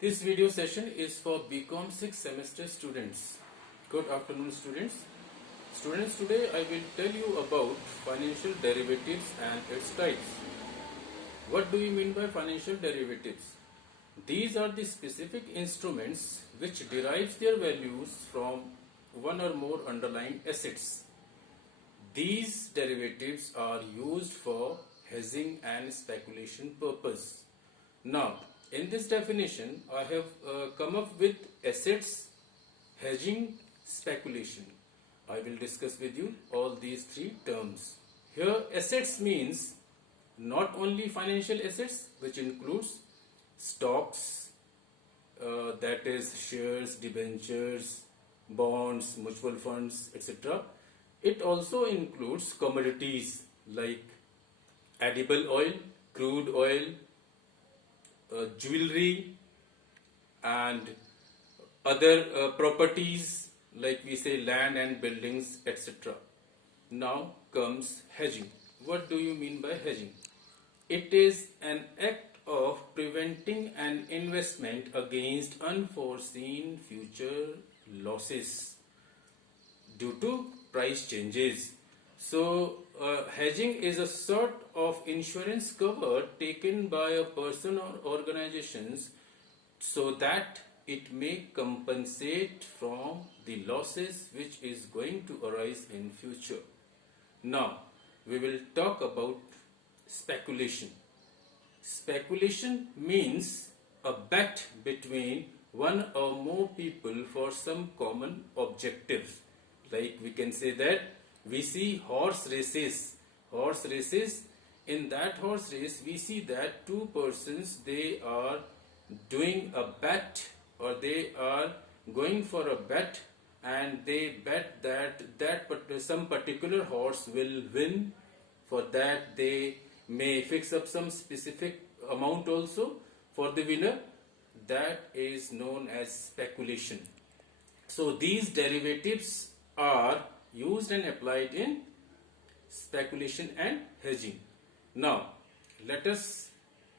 This video session is for BCom 6 semester students. Good afternoon students. Students, today I will tell you about financial derivatives and its types. What do you mean by financial derivatives? These are the specific instruments which derives their values from one or more underlying assets. These derivatives are used for hedging and speculation purpose. Now, in this definition, I have come up with assets, hedging, speculation. I will discuss with you all these three terms. Here, assets means not only financial assets, which includes stocks, that is shares, debentures, bonds, mutual funds, etc. It also includes commodities like edible oil, crude oil, jewelry, and other properties like we say land and buildings, etc. Now comes hedging. What do you mean by hedging? It is an act of preventing an investment against unforeseen future losses due to price changes. So, hedging is a sort of insurance cover taken by a person or organizations so that it may compensate from the losses which is going to arise in future. Now, we will talk about speculation. Speculation means a bet between one or more people for some common objective. Like we can say that we see horse races. Horse races, in that horse race we see that two persons, they are doing a bet or they are going for a bet, and they bet that some particular horse will win. For that they may fix up some specific amount also for the winner. That is known as speculation. So these derivatives are used and applied in speculation and hedging. Now let us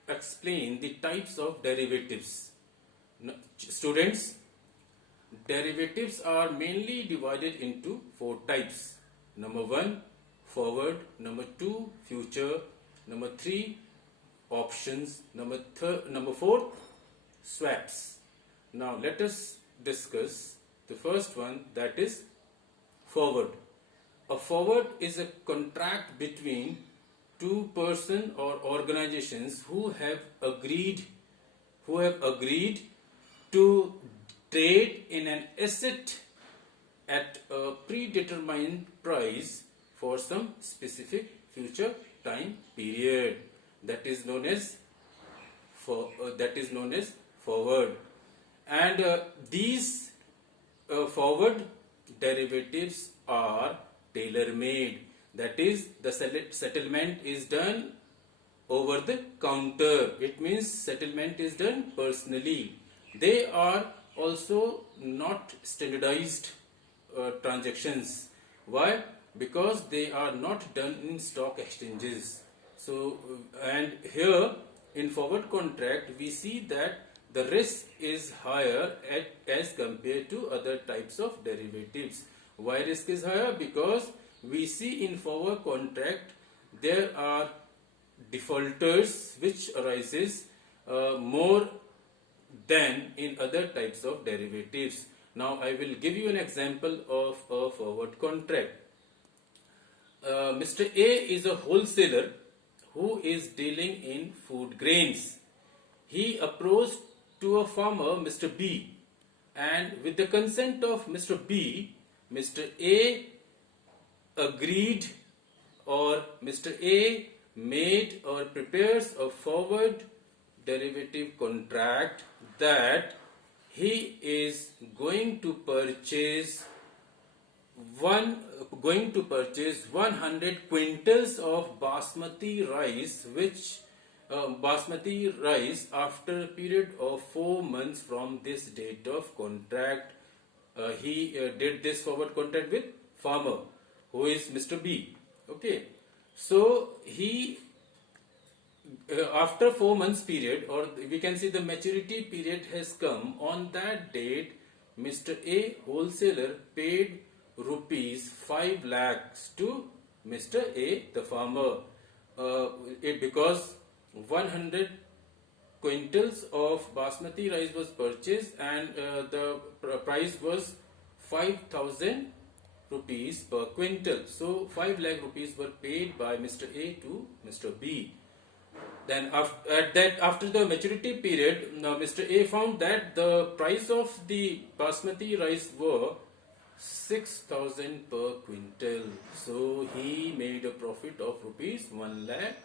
explain the types of derivatives. Students, derivatives are mainly divided into four types. Number 1, forward. Number 2, future. Number 3, options. Number 4, swaps. Now let us discuss the first one, that is forward. A forward is a contract between two person or organizations who have agreed to trade in an asset at a predetermined price for some specific future time period. That is known as forward. And these forward derivatives are tailor-made. That is, the settlement is done over the counter. It means settlement is done personally. They are also not standardized transactions. Why? Because they are not done in stock exchanges. So, and here in forward contract we see that the risk is higher as compared to other types of derivatives. Why risk is higher? Because we see in forward contract there are defaulters which arises more than in other types of derivatives. Now I will give you an example of a forward contract. Mr. A is a wholesaler who is dealing in food grains. He approached to a farmer, Mr. B, and with the consent of Mr. B, Mr. A agreed, or Mr. A made or prepares a forward derivative contract that he is going to purchase 100 quintals of basmati rice, which basmati rice after a period of 4 months from this date of contract. He did this forward contract with farmer, who is Mr. B. Okay, so he after 4 months period, or we can say the maturity period has come, on that date Mr. A wholesaler paid rupees 5 lakhs to Mr. A the farmer, because 100 quintals of basmati rice was purchased, and the price was 5,000 rupees per quintal. So 5 lakh rupees were paid by Mr. A to Mr. B. Then after the maturity period, now Mr. A found that the price of the basmati rice were 6,000 per quintal. So he made a profit of rupees 1 lakh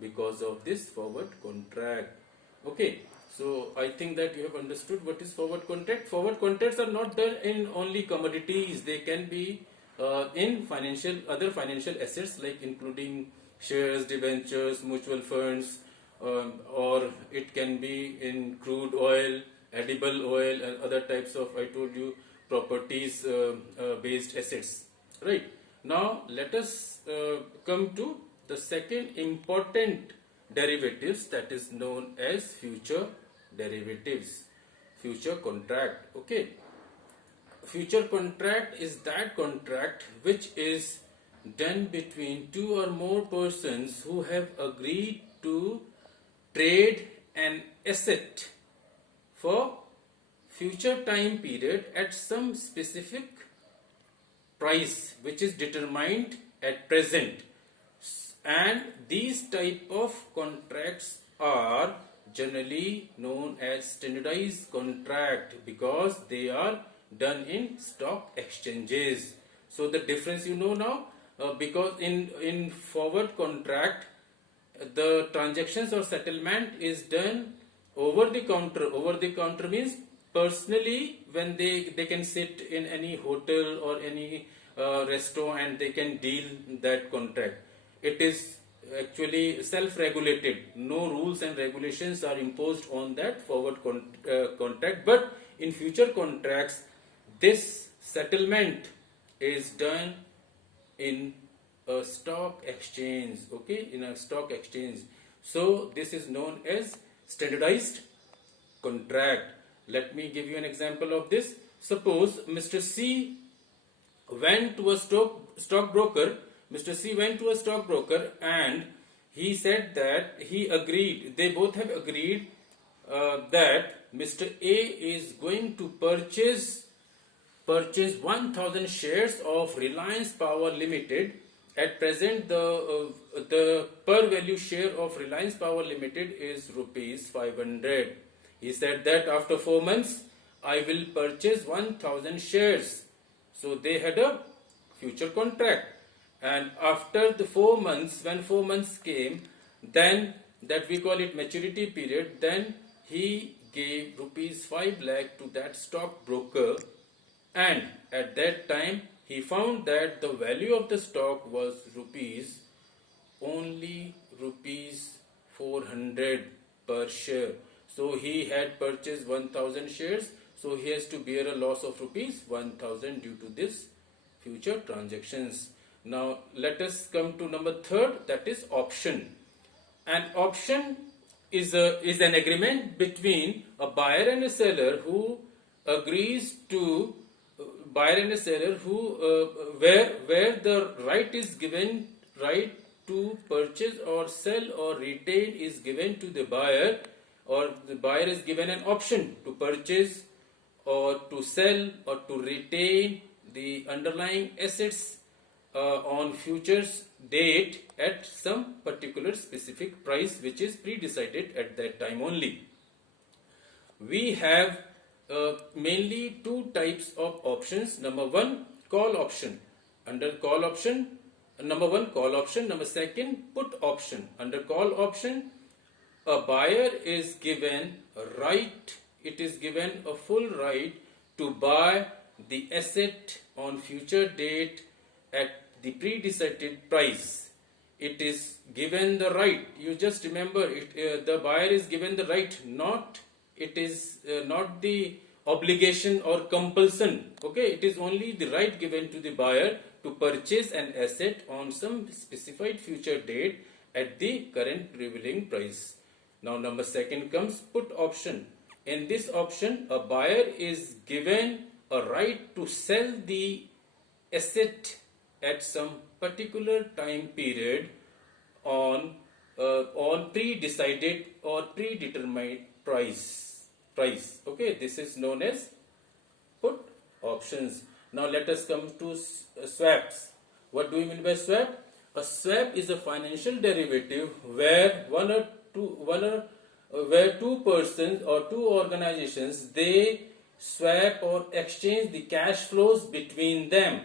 because of this forward contract. Okay, so I think that you have understood what is forward contract. Forward contracts are not there in only commodities; they can be in other financial assets, like including shares, debentures, mutual funds, or it can be in crude oil, edible oil, and other types of, I told you, properties based assets. Right. Now let us come to the second important derivatives, that is known as future derivatives, future contract. Okay, future contract is that contract which is done between two or more persons who have agreed to trade an asset for future time period at some specific price which is determined at present. And these type of contracts are generally known as standardized contract because they are done in stock exchanges. So the difference you know now, because in forward contract the transactions or settlement is done over the counter. Over the counter means personally, when they can sit in any hotel or any restaurant and they can deal that contract. It is actually self-regulated. No rules and regulations are imposed on that forward contract. But in future contracts, this settlement is done in a stock exchange. Okay, in a stock exchange. So this is known as standardized contract. Let me give you an example of this. Suppose Mr. C went to a stockbroker. Mr. C went to a stockbroker and he said that they both have agreed that Mr. A is going to purchase 1,000 shares of Reliance Power Limited. At present, the per value share of Reliance Power Limited is rupees 500. He said that after 4 months, I will purchase 1,000 shares. So they had a future contract. And after the 4 months, when 4 months came, then that we call it maturity period, then he gave rupees 5 lakh to that stockbroker. And at that time, he found that the value of the stock was only rupees 400 per share. So he had purchased 1,000 shares. So he has to bear a loss of rupees 1,000 due to this future transactions. Now let us come to number third, that is option. An option is an agreement between a buyer and a seller who agrees to where the right to purchase or sell or retain is given to the buyer, or the buyer is given an option to purchase or to sell or to retain the underlying assets on futures date at some particular specific price which is pre-decided at that time only. We have mainly two types of options. Number one, call option. Under call option, number one, call option. Number second, put option. Under call option, a buyer is given a right, it is given a full right to buy the asset on future date at the pre-decided price. It is given the right. You just remember, the buyer is given the right, it is not the obligation or compulsion. Okay, it is only the right given to the buyer to purchase an asset on some specified future date at the current prevailing price. Now number second comes put option. In this option, a buyer is given a right to sell the asset at some particular time period on pre-decided or predetermined price. Okay, this is known as put options. Now let us come to swaps. What do we mean by swap? A swap is a financial derivative where where two persons or two organizations, they swap or exchange the cash flows between them.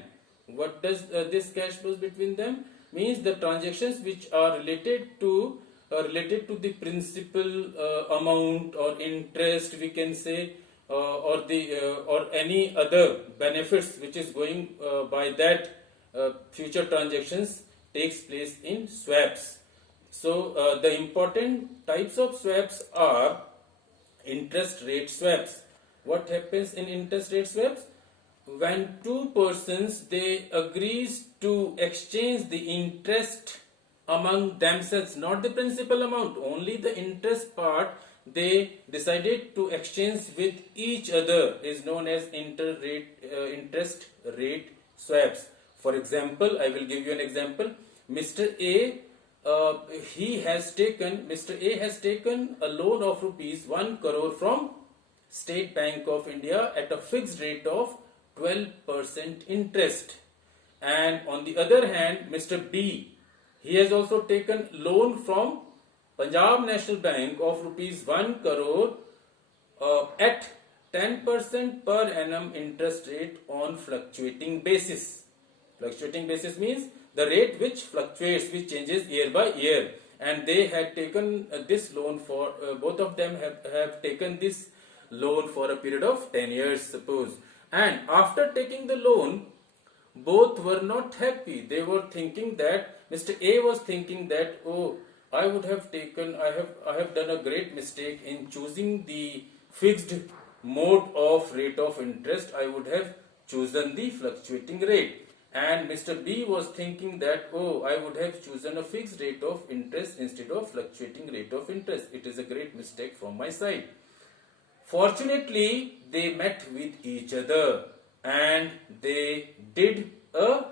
What does this cash flows between them means? The transactions which are related to the principal amount or interest, we can say, or any other benefits which is going by that future transactions takes place in swaps. So the important types of swaps are interest rate swaps. What happens in interest rate swaps? When two persons, they agrees to exchange the interest among themselves, not the principal amount, only the interest part they decided to exchange with each other, is known as interest rate swaps. For example, I will give you an example. Mr. A Mr. A has taken a loan of rupees 1 crore from State Bank of India at a fixed rate of 12% interest. And on the other hand, Mr. B, he has also taken loan from Punjab National Bank of rupees 1 crore at 10% per annum interest rate on fluctuating basis. Fluctuating basis means the rate which fluctuates, which changes year by year. And they had taken this loan for, both of them have taken this loan for a period of 10 years, suppose. And after taking the loan, both were not happy. They were thinking that, Mr. A was thinking that, oh, I have done a great mistake in choosing the fixed mode of rate of interest. I would have chosen the fluctuating rate. And Mr. B was thinking that, oh, I would have chosen a fixed rate of interest instead of fluctuating rate of interest. It is a great mistake from my side. Fortunately, they met with each other and they did a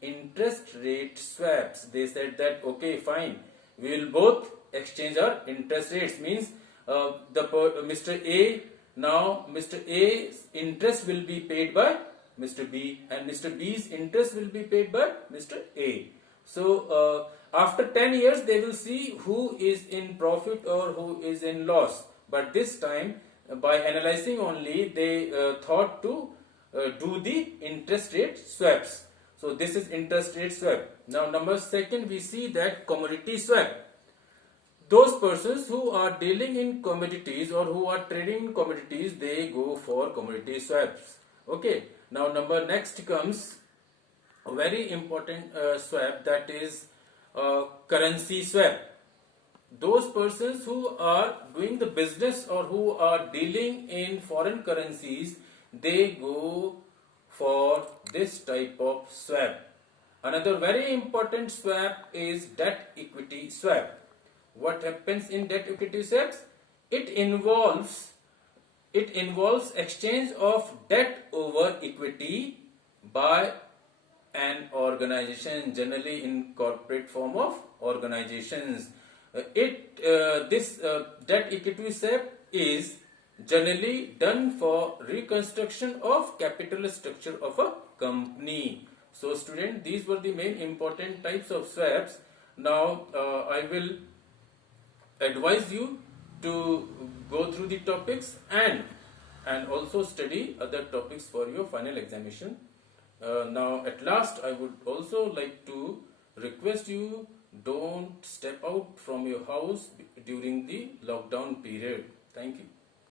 interest rate swaps. They said that, okay, fine, we will both exchange our interest rates. Means Mr. A, now Mr. A's interest will be paid by Mr. B and Mr. B's interest will be paid by Mr. A. So after 10 years they will see who is in profit or who is in loss. But this time, by analyzing only, they thought to do the interest rate swaps. So this is interest rate swap. Now number second, we see that commodity swap. Those persons who are dealing in commodities or who are trading in commodities, they go for commodity swaps. Okay. Now number next comes a very important swap, that is currency swap. Those persons who are doing the business or who are dealing in foreign currencies, they go for this type of swap. Another very important swap is debt equity swap. What happens in debt equity swaps? It involves exchange of debt over equity by an organization, generally in corporate form of organizations. This debt equity swap is generally done for reconstruction of capital structure of a company. So student, these were the main important types of swaps. Now I will advise you to go through the topics and also study other topics for your final examination. Now at last, I would also like to request you, don't step out from your house during the lockdown period. Thank you.